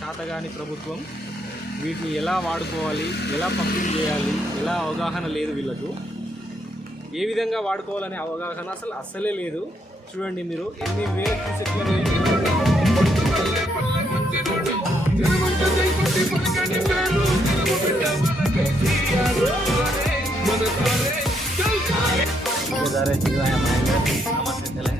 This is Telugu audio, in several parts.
శాతగాని ప్రభుత్వం వీటిని ఎలా వాడుకోవాలి ఎలా పంపిణీ చేయాలి ఎలా అవగాహన లేదు వీళ్ళకు. ఏ విధంగా వాడుకోవాలనే అవగాహన అసలు అస్సలే లేదు. చూడండి మీరు ఎన్ని వేల తెలంగాణ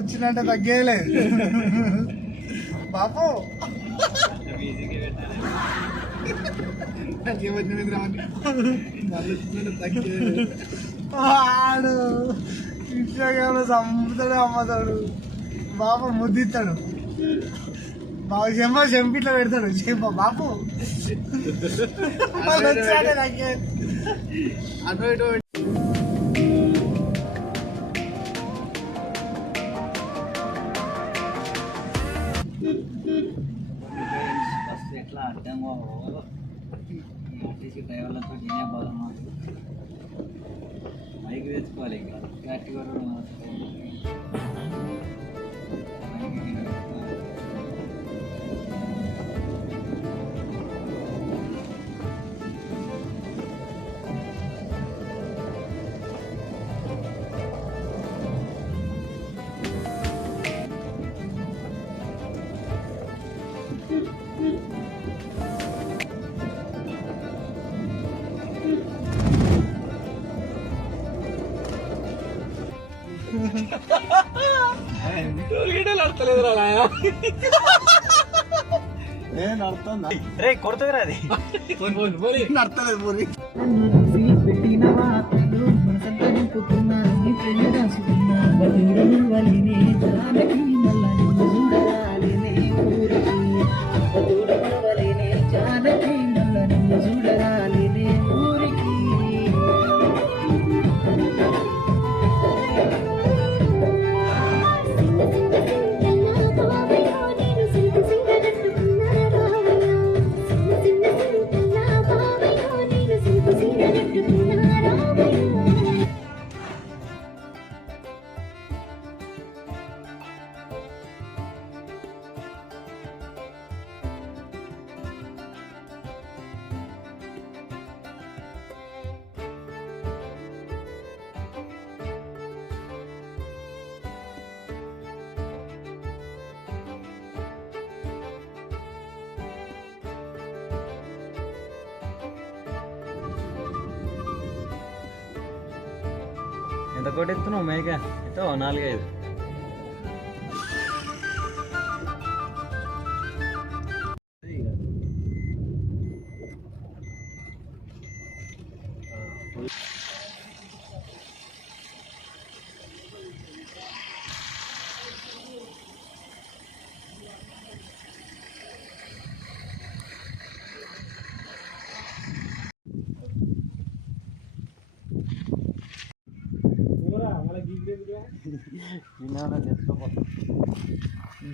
వచ్చిందంటే తగ్గేయలే బాపు. ఆడు ఇన్స్టాగ్రామ్లో చంపుతాడు అమ్మతాడు. బాపు ముద్దిస్తాడు. బాబు చెంప చెంపిట్లో పెడతాడు. చెంప బాపు. మళ్ళీ వచ్చాడే తగ్గే అటు ఇటు ఫస్ట్ అర్థం కావు ఆర్టీసీ డ్రైవర్లతో నేనే బాధ మైకి మైక్ తెచ్చుకోవాలి ఇంకా గట్టిగా నేను అర్థం రే కొడుతురా అది అర్థలేదు పూరి పెట్టినవా ఎంత కొట్టెత్తున్నావు మేక? ఎంతో నాలుగైదు.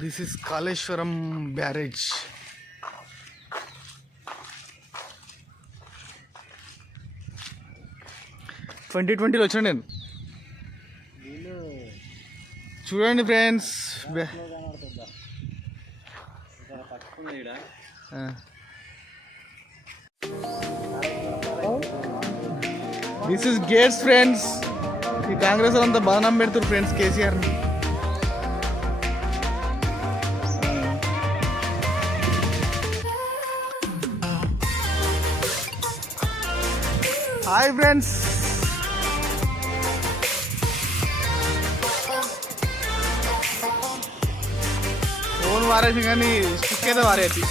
This is Kaleshwaram barrage twenty ట్వంటీలో వచ్చిన నేను చూడండి friends this is gates friends ఈ కాంగ్రెస్ అంతా బాధనం పెడుతున్నారు ఫ్రెండ్స్ కేసీఆర్ని హాయ్ ఫ్రెండ్స్ ఫోన్ వారేసి కానీ స్టిక్ అయితే వారేసి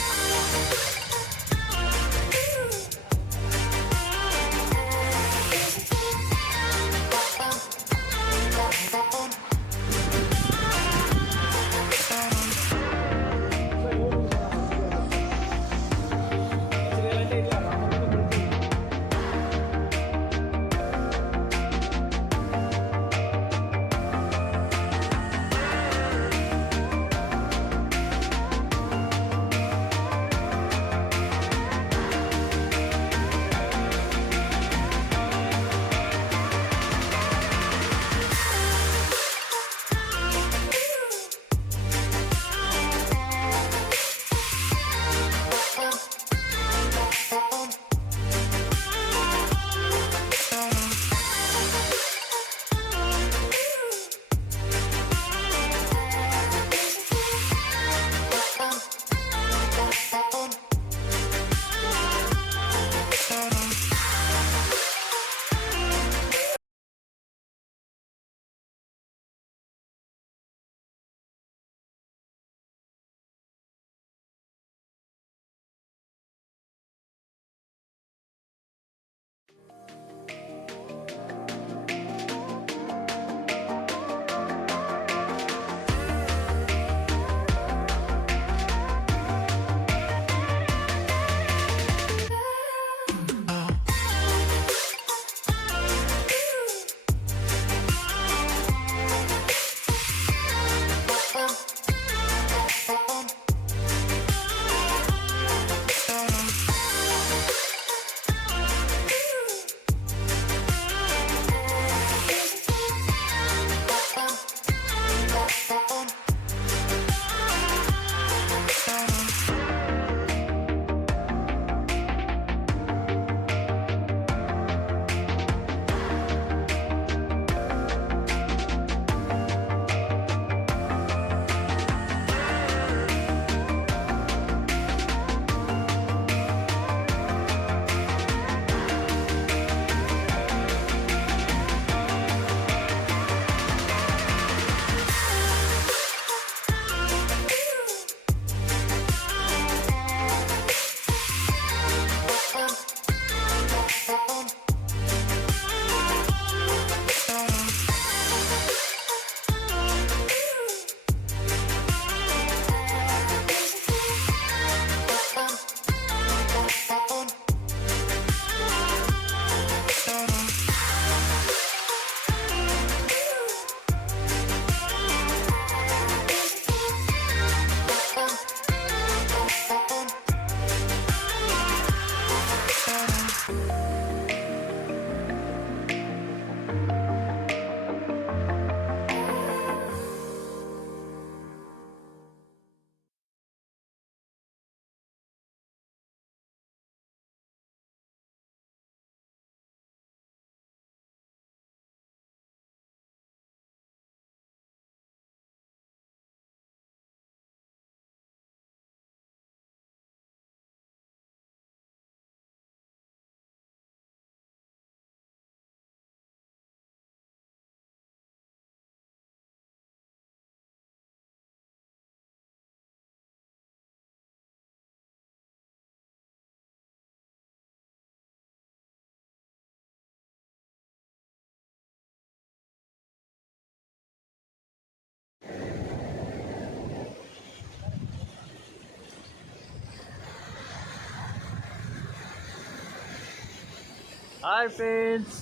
హాయ్ ఫ్రెండ్స్.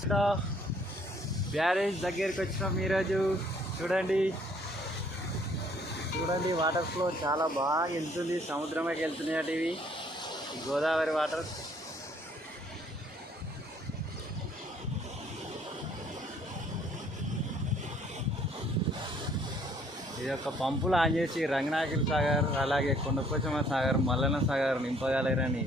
బ్యారేజ్ దగ్గరికి వచ్చినాం ఈరోజు. చూడండి. చూడండి వాటర్ ఫ్లో చాలా బాగా వెళ్తుంది. సముద్రంలోకి వెళ్తున్నాయి ఇవి. గోదావరి వాటర్ ఇది ఒక పంపులు ఆన్ చేసి రంగనాగిరి సాగర్ అలాగే కొండపోచమ్మ సాగర్ మల్లన్న సాగర్ నింపగలరని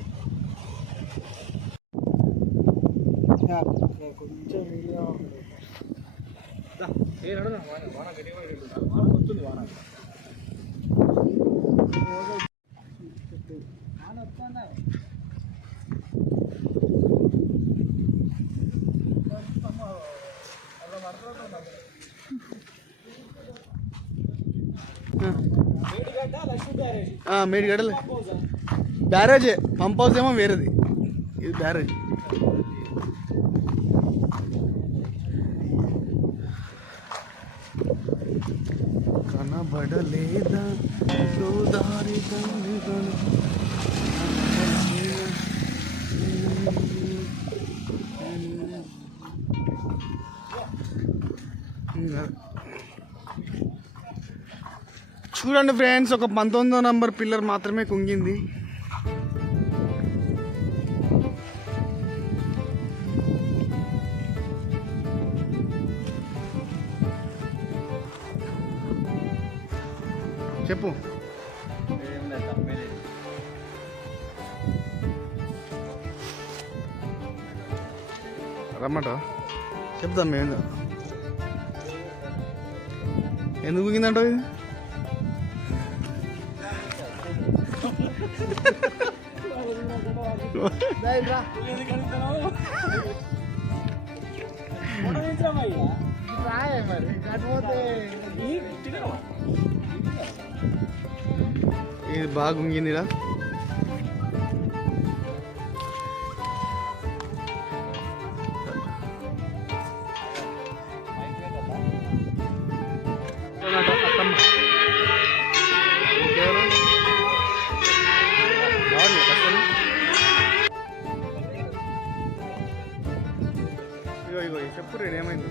మేడిగడలే బ్యారేజే. పంప్ హౌస్ ఏమో వేరేది. ఇది బ్యారేజ్. చూడండి ఫ్రెండ్స్ ఒక పంతొమ్మిదో నంబర్ పిల్లర్ మాత్రమే కుంగింది. చెప్పు. రమ్మట చెప్తాం మేము ఎందుకు కుంగిందంట ఇది ఇది బాగా ఉంగిందిరా రేడు ఏమైంది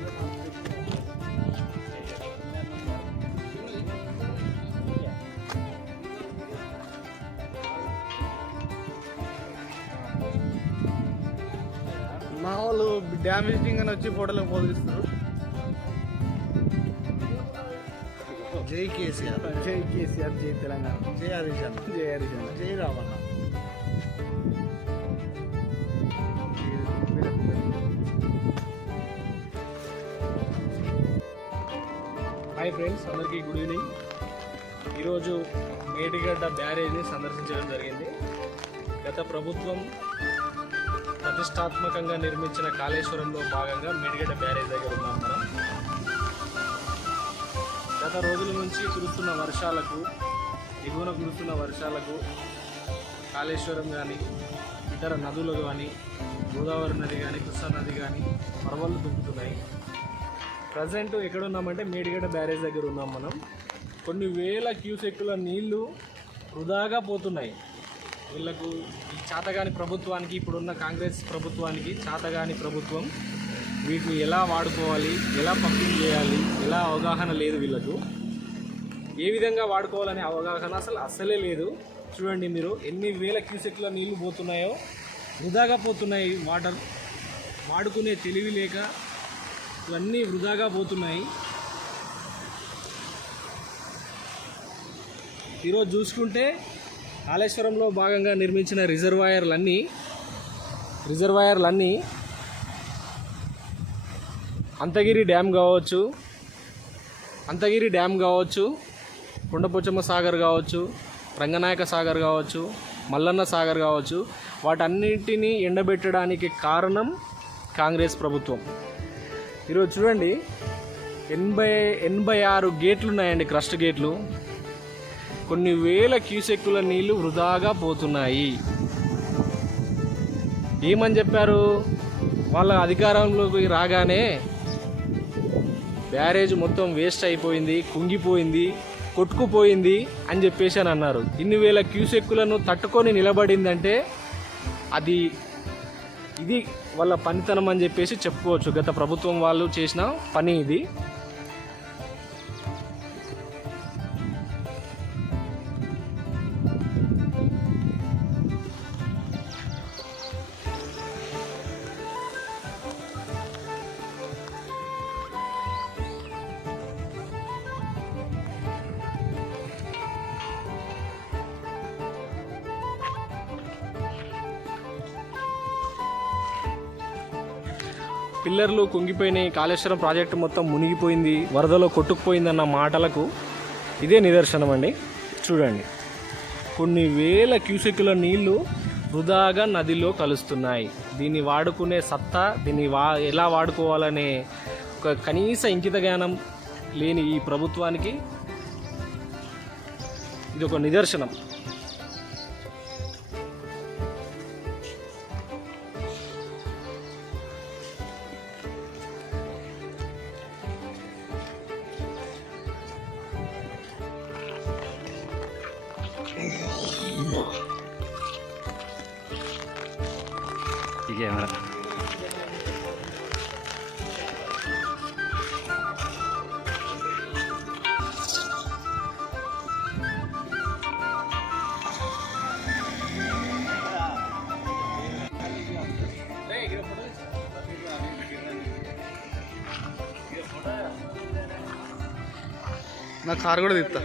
మా వాళ్ళు డ్యామ్ విజిటింగ్ అని వచ్చి ఫోటోలో పోదిస్తారు జై కేసీఆర్. జై కేసీఆర్ జై తెలంగాణ. జై హరీష్ అన్న జై హరీష్ అన్న జై రావణ హాయ్ ఫ్రెండ్స్ అందరికీ గుడ్ ఈవినింగ్. ఈరోజు మేడిగడ్డ బ్యారేజ్ని సందర్శించడం జరిగింది. గత ప్రభుత్వం ప్రతిష్టాత్మకంగా నిర్మించిన కాళేశ్వరంలో భాగంగా మేడిగడ్డ బ్యారేజ్ దగ్గర ఉన్నాం మనం. గత రోజుల నుంచి కురుస్తున్న వర్షాలకు ఎగువన కురుస్తున్న వర్షాలకు కాళేశ్వరం కానీ ఇతర నదులు కానీ గోదావరి నది కానీ కృష్ణా నది కానీ పర్వాలు దుక్కుతున్నాయి ప్రజెంట్ ఎక్కడ ఉన్నామంటే మేడిగడ్డ బ్యారేజ్ దగ్గర ఉన్నాం మనం. కొన్ని వేల క్యూసెక్కుల నీళ్ళు వృధాగా పోతున్నాయి. వీళ్ళకు ఈ చాతగాని ప్రభుత్వానికి ఇప్పుడున్న కాంగ్రెస్ ప్రభుత్వానికి చాతగాని ప్రభుత్వం వీటిని ఎలా వాడుకోవాలి ఎలా పంపిణీ చేయాలి ఎలా అవగాహన లేదు వీళ్ళకు. ఏ విధంగా వాడుకోవాలనే అవగాహన అసలు అస్సలే లేదు. చూడండి మీరు ఎన్ని వేల క్యూసెక్ల నీళ్ళు పోతున్నాయో వృధాగా పోతున్నాయి. వాటర్ వాడుకునే తెలివి లేక ఇవన్నీ వృధాగా పోతున్నాయి. ఈరోజు చూసుకుంటే కాళేశ్వరంలో భాగంగా నిర్మించిన రిజర్వాయర్లన్నీ రిజర్వాయర్లన్నీ అంతగిరి డ్యామ్ కావచ్చు అంతగిరి డ్యామ్ కావచ్చు కొండపోచమ్మ సాగర్ కావచ్చు రంగనాయక సాగర్ కావచ్చు మల్లన్న సాగర్ కావచ్చు వాటన్నిటిని ఎండబెట్టడానికి కారణం కాంగ్రెస్ ప్రభుత్వం. ఈరోజు చూడండి. ఎనభై ఎనభై ఆరు గేట్లు ఉన్నాయండి క్రస్ట్ గేట్లు. కొన్ని వేల క్యూసెక్కుల నీళ్ళు వృధాగా పోతున్నాయి. ఏమని చెప్పారు? వాళ్ళ అధికారంలోకి రాగానే బ్యారేజ్ మొత్తం వేస్ట్ అయిపోయింది కుంగిపోయింది కొట్టుకుపోయింది అని చెప్పేసి అని అన్నారు. ఇన్ని వేల క్యూసెక్కులను తట్టుకొని నిలబడిందంటే అది ఇది వాళ్ళ పనితనం అని చెప్పేసి చెప్పుకోవచ్చు. గత ప్రభుత్వం వాళ్ళు చేసిన పని ఇది. పిల్లర్లు కుంగిపోయినాయి. కాళేశ్వరం ప్రాజెక్టు మొత్తం మునిగిపోయింది. వరదలో కొట్టుకుపోయిందన్న మాటలకు ఇదే నిదర్శనం అండి. చూడండి. కొన్ని వేల క్యూసెక్కుల నీళ్ళు వృధాగా నదిలో కలుస్తున్నాయి. దీన్ని వాడుకునే సత్తా దీన్ని వా ఎలా వాడుకోవాలనే ఒక కనీస ఇంకిత జ్ఞానం లేని ఈ ప్రభుత్వానికి ఇది ఒక నిదర్శనం. ఈ కెమెరా నా కారు కూడా తిప్పుతా